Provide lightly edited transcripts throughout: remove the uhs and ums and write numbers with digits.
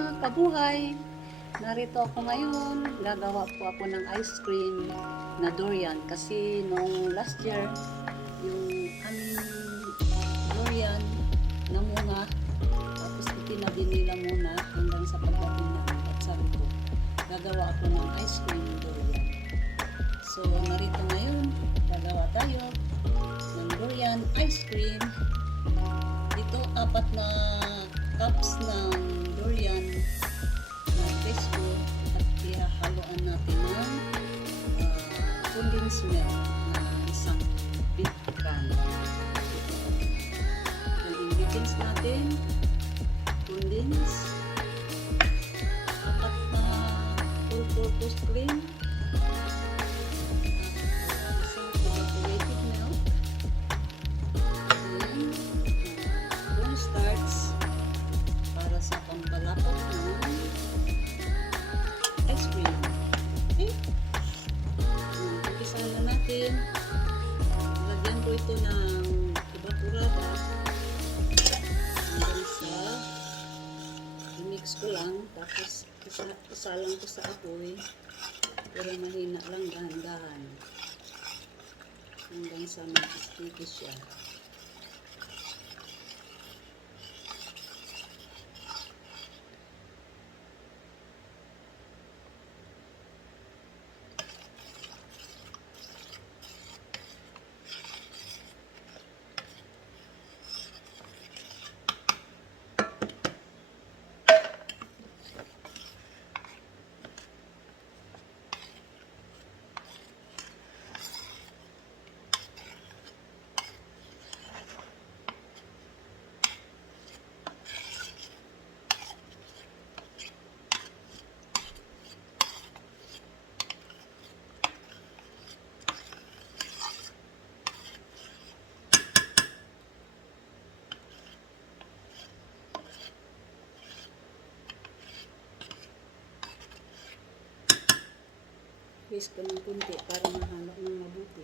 mga kabuhay! Narito ako ngayon. Gagawa po ako ng ice cream na durian. Kasi nung last year, yung aming durian namunga. Tapos itinabi nila muna hanggang sa pagdating namin. At sabi ko, gagawa ako ng ice cream durian. So narito ngayon, gagawa tayo ng durian ice cream. Dito, 4 na cups ng durian na presko at ihahaloan natin ng condensed milk na isang big can. Ang ingredients natin, condensed, 4 na all-purpose cream, isang evaporated milk, starts para sa pampalapot ng ice cream. Okay? Umpisa na natin. Lagyan ko ito ng evaporada hanggang sa i-mix ko lang. Tapos isa lang ko sa apoy. Pero mahina lang, dahan-dahan. Hanggang sa mag-sticky siya. Twist ko ng kunti para mahalo ng mabuti.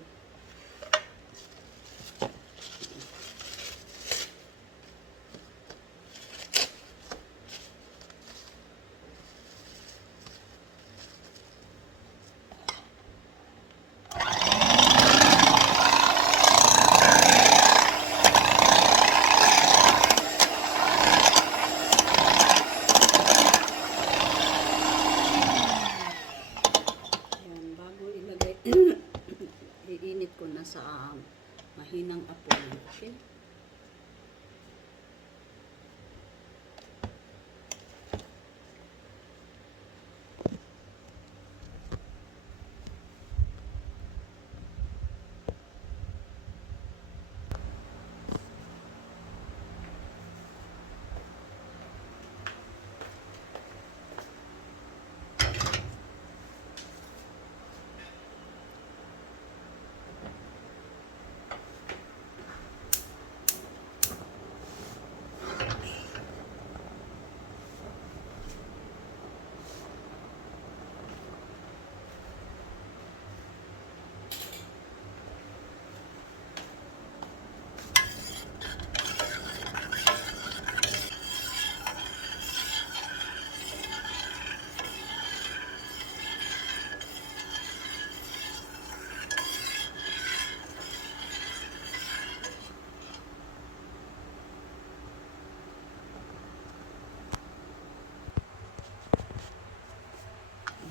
Iinit ko na sa mahinang apoy. Okay?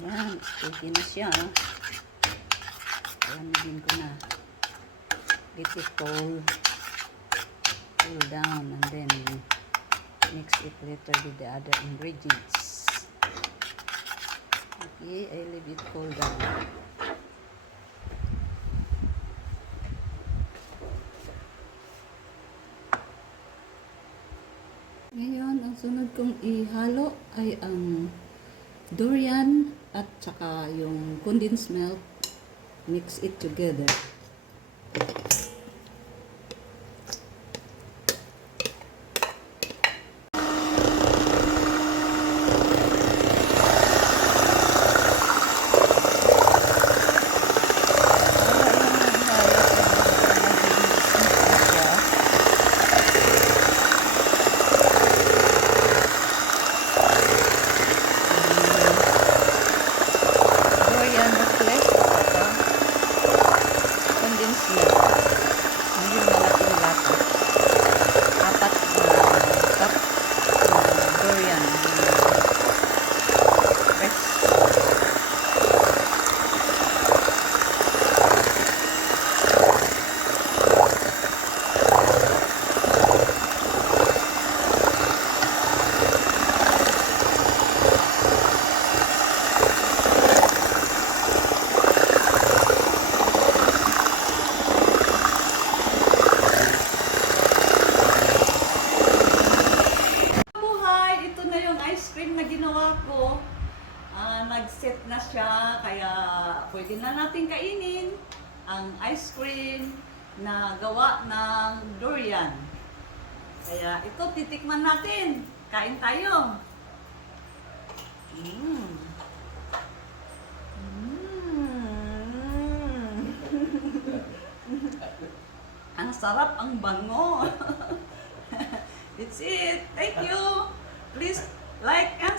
Ayan, sticky na siya. Ayan, ko na. Let it cool down and then mix it later with the other ingredients. Okay, I leave it cool down. Ngayon, ang sunod kong ihalo ay ang durian at saka yung condensed milk. Mix it together. cream na ginawa ko, nag-set na siya, kaya pwede na natin kainin ang ice cream na gawa ng durian. Kaya ito, titikman natin. Kain tayo. Ang sarap, ang bango. It's it. Thank you. Please like and